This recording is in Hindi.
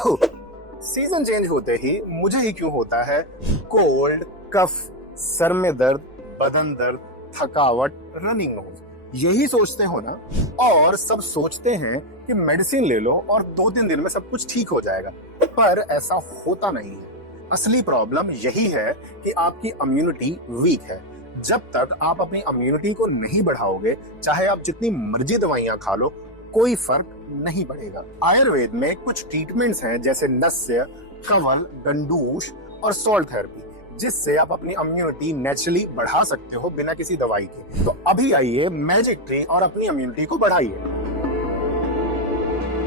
सीजन चेंज होते ही मुझे ही क्यों होता है कोल्ड, कफ, सर में दर्द, बदन दर्द, थकावट, रनिंग नोज। यही सोचते हो ना? और सब सोचते हैं कि मेडिसिन ले लो और 2-3 दिन में सब कुछ ठीक हो जाएगा, पर ऐसा होता नहीं है। असली प्रॉब्लम यही है कि आपकी इम्यूनिटी वीक है। जब तक आप अपनी इम्यूनिटी को नहीं बढ़ाओगे, चाहे आप जितनी मर्जी दवाइयां खा लो, कोई फर्क नहीं पड़ेगा। आयुर्वेद में कुछ ट्रीटमेंट्स हैं जैसे नस्य, कवल, गंडूश और सॉल्ट थेरेपी, जिससे आप अपनी इम्यूनिटी नेचुरली बढ़ा सकते हो बिना किसी दवाई के। तो अभी आइए मैजिक ट्री और अपनी इम्यूनिटी को बढ़ाइए।